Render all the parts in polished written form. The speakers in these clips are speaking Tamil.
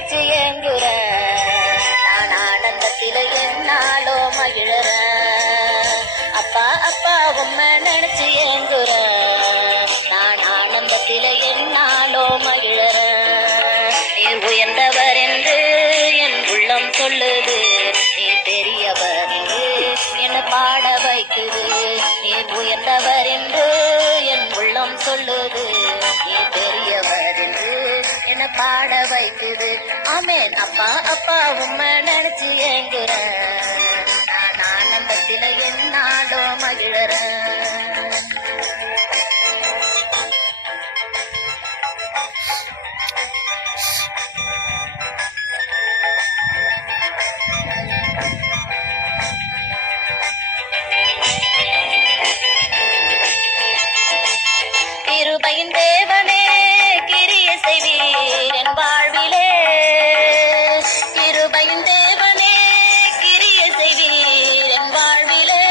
நினைச்சு ஏங்குற நான் ஆனந்தத்தில என்னாலோ மகிழற அப்பா அப்பா உம்மை நினைச்சு ஏங்குற நான் ஆனந்தத்தில என்னாலோ மகிழற நீர் உயர்ந்தவர் என்று என் உள்ளம் சொல்லுது நீர் பெரியவர் என்று என்னை பாட வைக்குது நீர் உயர்ந்தவர் என்று என் உள்ளம் சொல்லுது நீர் பெரியவர் என்று என்னை பாட வைக்குது ஆமேன் அப்பா அப்பா உம்மை நினைச்சு ஏங்குற நான் ஆனந்தத்தில என்னாலோ மகிழற கிருபையின் தேவனே கிரிய செய்வீர் என் வாழ்விலே கிருபையின் தேவனே கிரிய செய்வீர் என் வாழ்விலே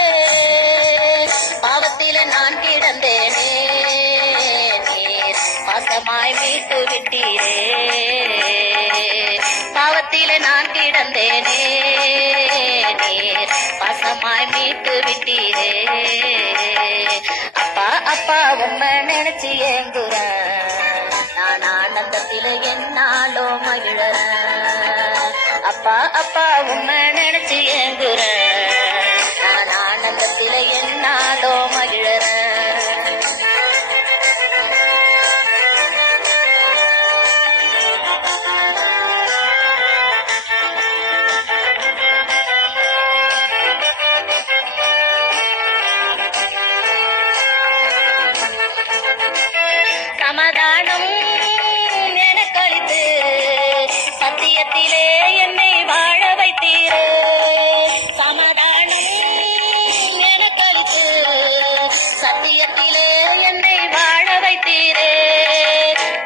பாவத்திலே நான் கிடந்தேனே நீர் பாசமாய் மீட்டு விட்டீரே பாவத்திலே நான் கிடந்தேனே நீர் பாசமாய் மீட்டு விட்டீரே அப்பா அப்பா உம்மை நினைச்சு ஏங்குற நான் ஆனந்தத்தில என்னாலோ மகிழற அப்பா அப்பா உம்மை நினைச்சு ஏங்குற நான் ஆனந்தத்தில என்னாலோ மகிழற சமாதானம் எனக்களித்து சத்தியத்திலே என்னை வாழ வைத்தீரே சமாதானம் எனக்களித்து சத்தியத்திலே என்னை வாழ வைத்தீரே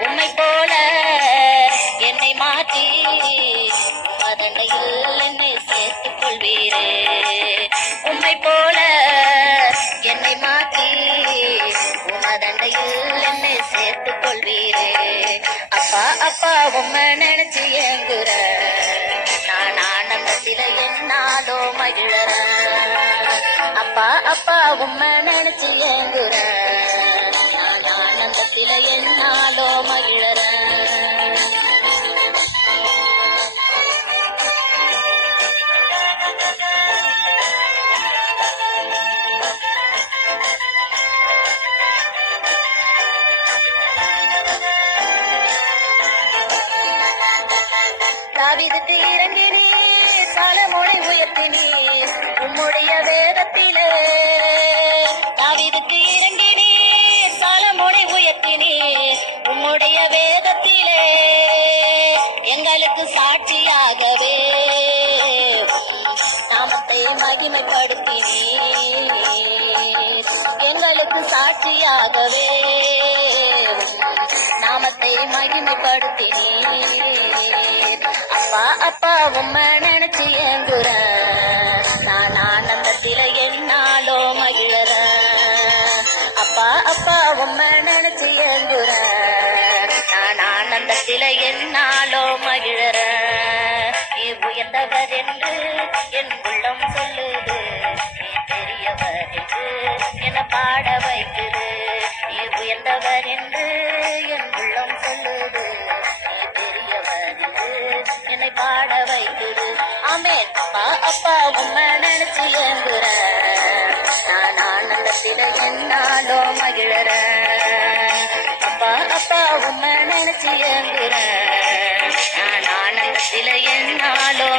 உம்மை போல என்னை மாற்றி மதண்டையில் என்னை சேர்த்துக் கொள்வீரே உம்மை போல என்னை மாற்றி உமதண்டையில் என்னை சேர்த்துக் கொள்வீரே அப்பா அப்பா உம்மை நினைச்சு ஏங்குற நான் ஆனந்தத்தில என்னாலோ மகிழற அப்பா அப்பா உம்மை நினைச்சு ஏங்குற நான் ஆனந்தத்தில என்னாலோ மகிழற தாவீதுக்கு இறங்கினீர் சாலமோனை உயர்த்தினீர் உம்முடைய வேதத்திலே தாவீதுக்கு இறங்கினீர் சாலமோனை உயர்த்தினீர் உம்முடைய வேதத்திலே எங்களுக்கு சாட்சியாகவே நாமத்தை மகிமைப்படுத்தினீர் எங்களுக்கு சாட்சியாகவே நாமத்தை மகிமைப்படுத்தினீர் அப்பா அப்பா உம்மை நினைச்சு ஏங்குற நான் ஆனந்தத்தில என்னாலோ மகிழற அப்பா அப்பா உம்மை நினைச்சு ஏங்குற நான் ஆனந்தத்தில என்னாலோ மகிழற நீர் உயர்ந்தவர் என்று என் உள்ளம் சொல்லுது நீர் பெரியவர் என்று என்னை பாட வைக்குது நீர் உயர்ந்தவர் என்று என் உள்ளம் சொல்லுது நீர் பெரியவர் என்று என்னை பாட வைக்குது ஆமேன் அப்பா அப்பா உம்மை நினைச்சு ஏங்குற நான் ஆனந்தத்தில என்னாலோ மகிழற அப்பா அப்பா உம்மை நினைச்சு ஏங்குற நான் ஆனந்தத்தில என்னாலோ